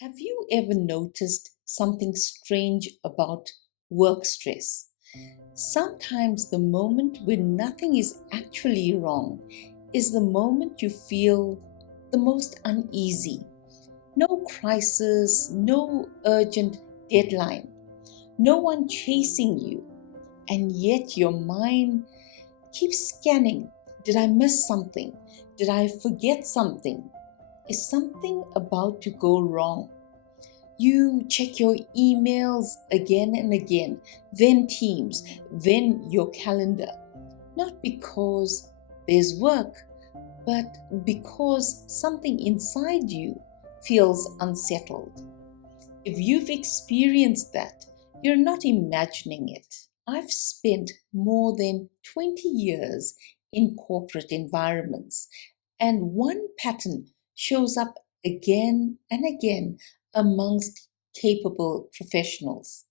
Have you ever noticed something strange about work stress? Sometimes the moment when nothing is actually wrong is the moment you feel the most uneasy. No crisis, no urgent deadline, no one chasing you, and yet your mind keeps scanning. Did I miss something? Did I forget something? Is something about to go wrong? You check your emails again and again, then Teams, then your calendar. Not because there's work, but because something inside you feels unsettled. If you've experienced that, you're not imagining it. I've spent more than 20 years in corporate environments, and one pattern shows up again and again amongst capable professionals.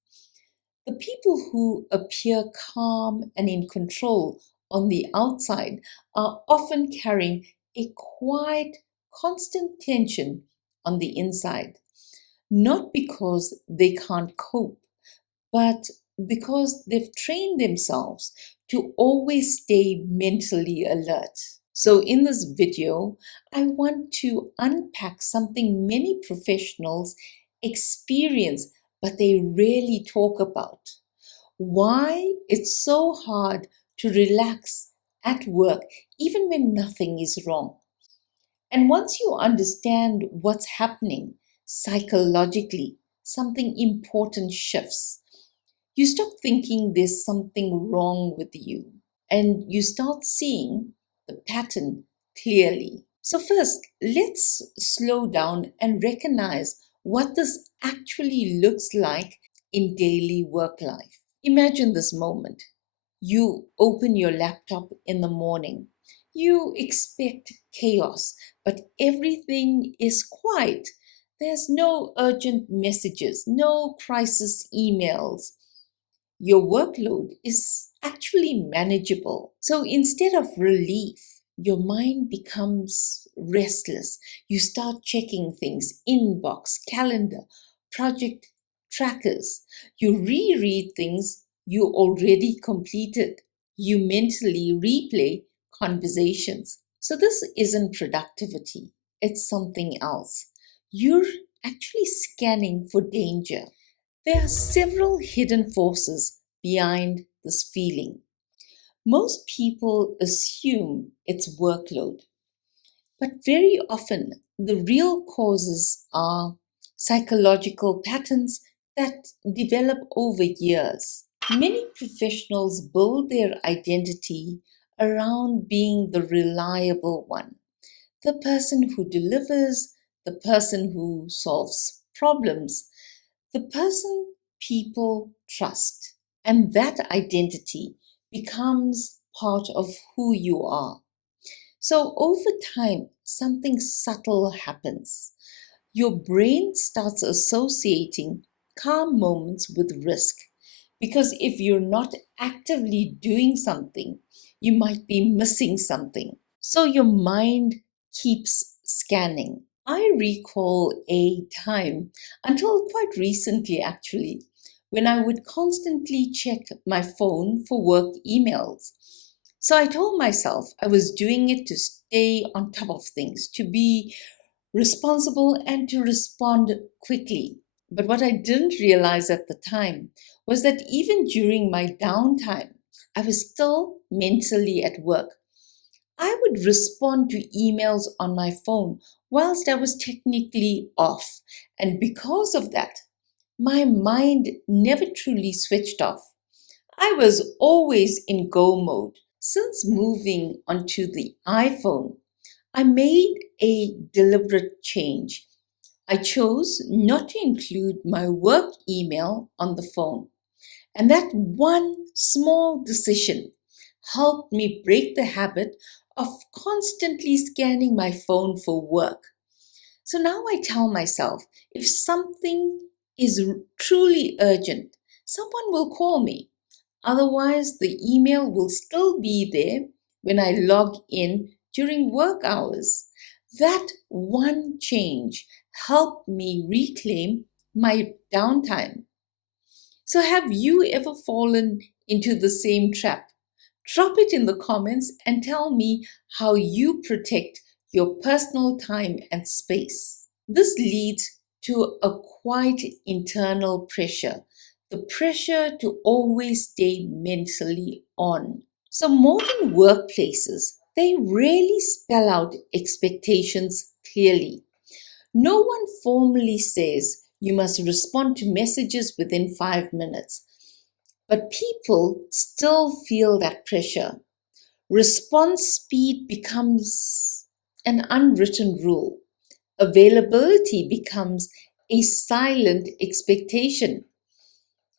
The people who appear calm and in control on the outside are often carrying a quiet, constant tension on the inside, not because they can't cope, but because they've trained themselves to always stay mentally alert. So, in this video, I want to unpack something many professionals experience but they rarely talk about. Why it's so hard to relax at work even when nothing is wrong. And once you understand what's happening psychologically, something important shifts. You stop thinking there's something wrong with you and you start seeing the pattern clearly. So, first, let's slow down and recognize what this actually looks like in daily work life. Imagine this moment. You open your laptop in the morning. You expect chaos, but everything is quiet. There's no urgent messages, no crisis emails. Your workload is actually manageable. So instead of relief, your mind becomes restless. You start checking things, inbox, calendar, project trackers. You reread things you already completed. You mentally replay conversations. So this isn't productivity, it's something else. You're actually scanning for danger. There are several hidden forces behind this feeling. Most people assume it's workload, but very often the real causes are psychological patterns that develop over years. Many professionals build their identity around being the reliable one, the person who delivers, the person who solves problems, the person people trust. And that identity becomes part of who you are. So over time, something subtle happens. Your brain starts associating calm moments with risk. Because if you're not actively doing something, you might be missing something. So your mind keeps scanning. I recall a time, until quite recently actually, when I would constantly check my phone for work emails. So I told myself I was doing it to stay on top of things, to be responsible, and to respond quickly. But what I didn't realize at the time was that even during my downtime, I was still mentally at work. I would respond to emails on my phone whilst I was technically off. And because of that, my mind never truly switched off. I was always in go mode. Since moving onto the iPhone, I made a deliberate change. I chose not to include my work email on the phone. And that one small decision helped me break the habit of constantly scanning my phone for work. So now I tell myself if something is truly urgent, someone will call me. Otherwise, the email will still be there when I log in during work hours. That one change help me reclaim my downtime. So, have you ever fallen into the same trap? Drop it in the comments and tell me how you protect your personal time and space. This leads to a quite internal pressure, the pressure to always stay mentally on. So, modern workplaces, they rarely spell out expectations clearly. No one formally says you must respond to messages within 5 minutes, but people still feel that pressure. Response speed becomes an unwritten rule. Availability becomes a silent expectation.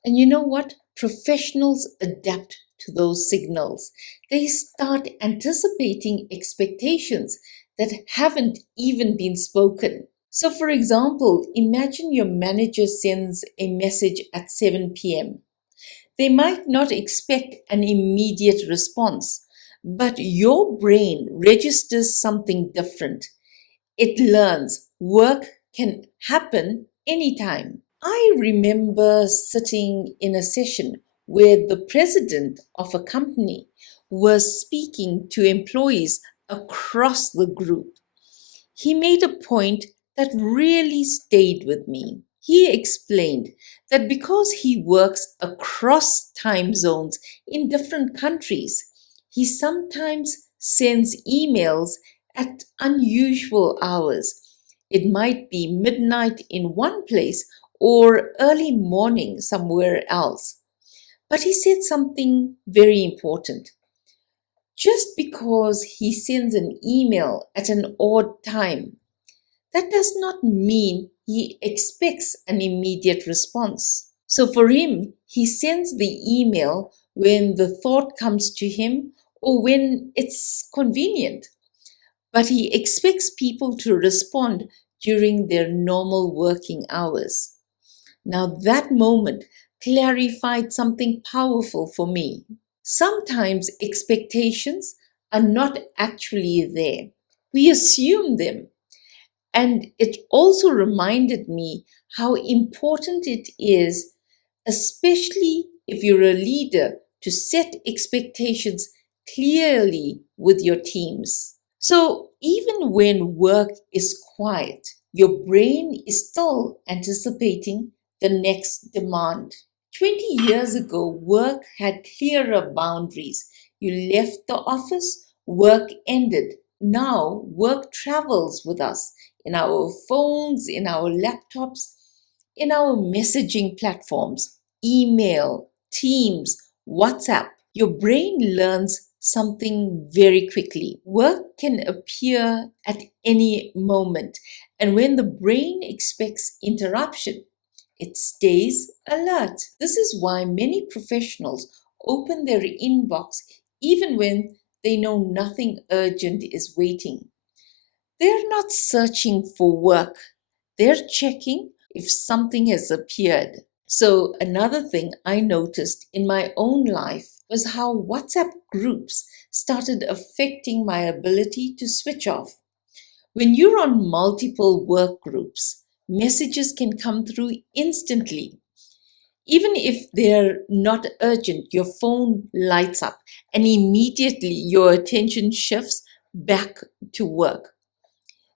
And you know what? Professionals adapt to those signals. They start anticipating expectations that haven't even been spoken. So, for example, imagine your manager sends a message at 7 p.m. They might not expect an immediate response, but your brain registers something different. It learns work can happen anytime. I remember sitting in a session where the president of a company was speaking to employees across the group. He made a point that really stayed with me. He explained that because he works across time zones in different countries, he sometimes sends emails at unusual hours. It might be midnight in one place or early morning somewhere else. But he said something very important. Just because he sends an email at an odd time, that does not mean he expects an immediate response. So for him, he sends the email when the thought comes to him or when it's convenient. But he expects people to respond during their normal working hours. Now, that moment clarified something powerful for me. Sometimes expectations are not actually there, we assume them. And it also reminded me how important it is, especially if you're a leader, to set expectations clearly with your teams. So even when work is quiet, your brain is still anticipating the next demand. 20 years ago, work had clearer boundaries. You left the office, work ended. Now, work travels with us in our phones, in our laptops, in our messaging platforms, email, Teams, WhatsApp. Your brain learns something very quickly. Work can appear at any moment, and when the brain expects interruption, it stays alert. This is why many professionals open their inbox even when they know nothing urgent is waiting. They're not searching for work, they're checking if something has appeared. So, another thing I noticed in my own life was how WhatsApp groups started affecting my ability to switch off. When you're on multiple work groups, messages can come through instantly. Even if they're not urgent, your phone lights up and immediately your attention shifts back to work.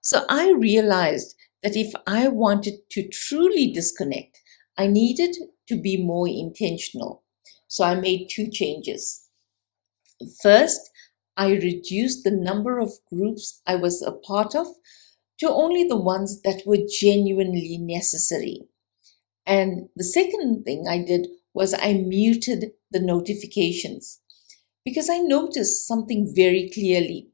So I realized that if I wanted to truly disconnect, I needed to be more intentional. So I made two changes. First, I reduced the number of groups I was a part of to only the ones that were genuinely necessary. And the second thing I did was I muted the notifications because I noticed something very clearly.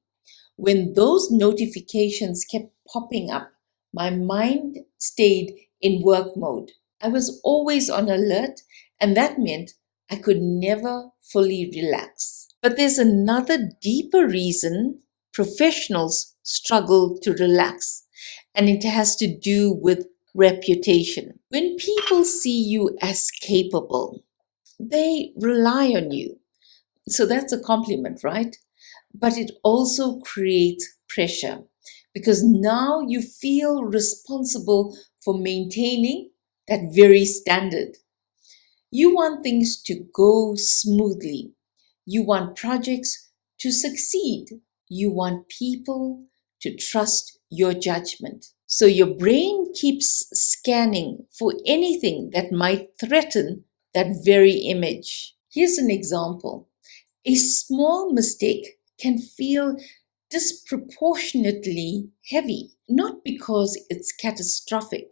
When those notifications kept popping up, my mind stayed in work mode. I was always on alert, and that meant I could never fully relax. But there's another deeper reason professionals struggle to relax, and it has to do with reputation. When people see you as capable, they rely on you. So that's a compliment, right? But it also creates pressure because now you feel responsible for maintaining that very standard. You want things to go smoothly. You want projects to succeed. You want people to trust your judgment. So your brain keeps scanning for anything that might threaten that very image. Here's an example. A small mistake can feel disproportionately heavy, not because it's catastrophic,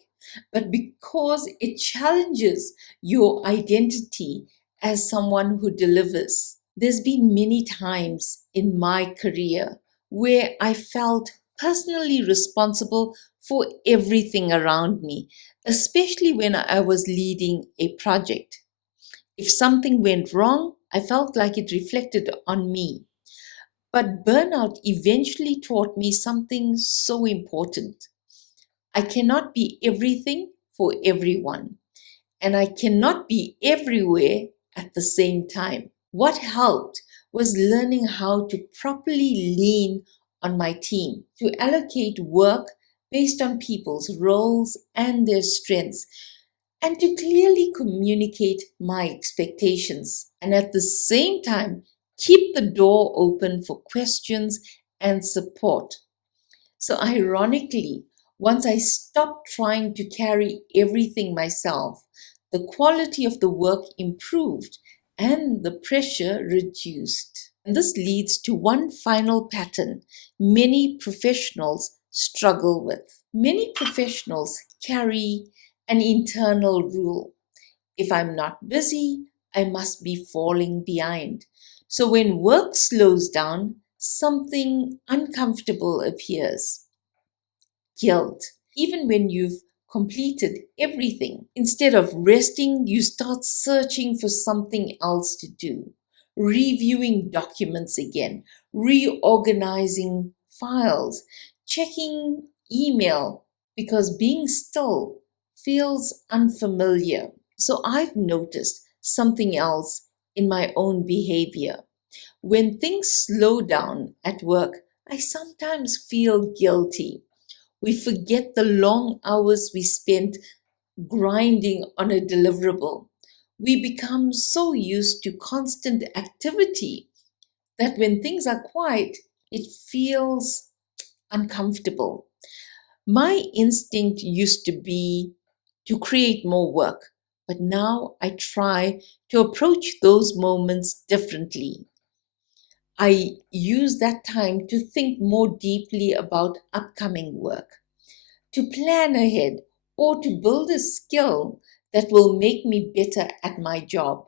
but because it challenges your identity as someone who delivers. There's been many times in my career where I felt personally responsible for everything around me, especially when I was leading a project. If something went wrong, I felt like it reflected on me. But burnout eventually taught me something so important. I cannot be everything for everyone, and I cannot be everywhere at the same time. What helped was learning how to properly lean on my team, to allocate work based on people's roles and their strengths, and to clearly communicate my expectations. And at the same time, keep the door open for questions and support. So, ironically, once I stopped trying to carry everything myself, the quality of the work improved and the pressure reduced. And this leads to one final pattern many professionals struggle with. Many professionals carry an internal rule. If I'm not busy, I must be falling behind. So when work slows down, something uncomfortable appears. Guilt, even when you've completed everything. Instead of resting, you start searching for something else to do, reviewing documents again, reorganizing files, checking email because being still feels unfamiliar. So I've noticed something else in my own behavior. When things slow down at work, I sometimes feel guilty. We forget the long hours we spent grinding on a deliverable. We become so used to constant activity that when things are quiet, it feels uncomfortable. My instinct used to be to create more work, but now I try to approach those moments differently. I use that time to think more deeply about upcoming work, to plan ahead, or to build a skill that will make me better at my job.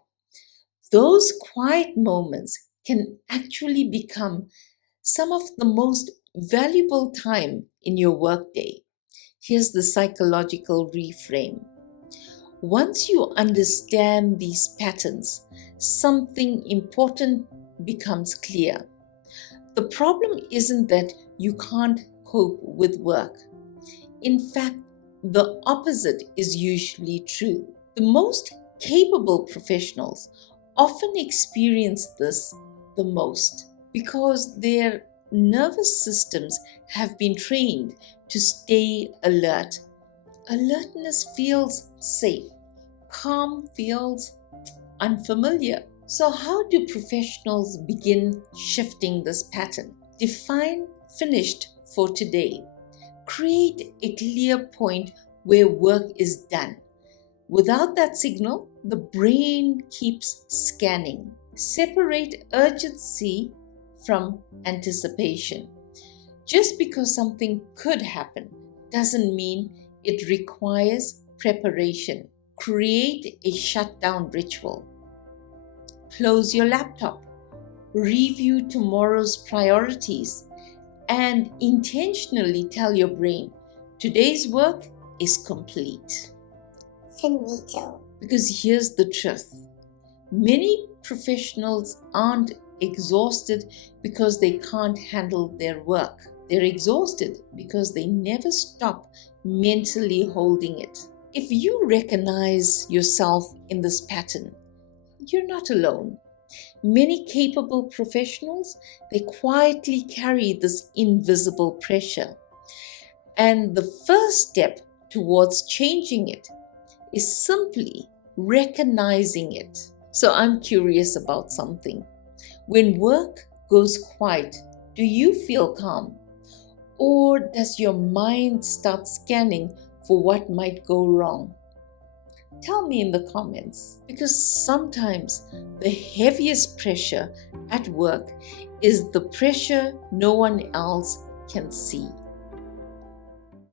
Those quiet moments can actually become some of the most valuable time in your workday. Here's the psychological reframe. Once you understand these patterns, something important becomes clear. The problem isn't that you can't cope with work. In fact, the opposite is usually true. The most capable professionals often experience this the most because their nervous systems have been trained to stay alert. Alertness feels safe, calm feels unfamiliar. So, how do professionals begin shifting this pattern? Define finished for today. Create a clear point where work is done. Without that signal, the brain keeps scanning. Separate urgency from anticipation. Just because something could happen doesn't mean it requires preparation. Create a shutdown ritual. Close your laptop. Review tomorrow's priorities and intentionally tell your brain, today's work is complete. Finito. Because here's the truth. Many professionals aren't exhausted because they can't handle their work. They're exhausted because they never stop mentally holding it. If you recognize yourself in this pattern, you're not alone. Many capable professionals, they quietly carry this invisible pressure. And the first step towards changing it is simply recognizing it. So I'm curious about something. When work goes quiet, do you feel calm? Or does your mind start scanning for what might go wrong? Tell me in the comments, because sometimes the heaviest pressure at work is the pressure no one else can see.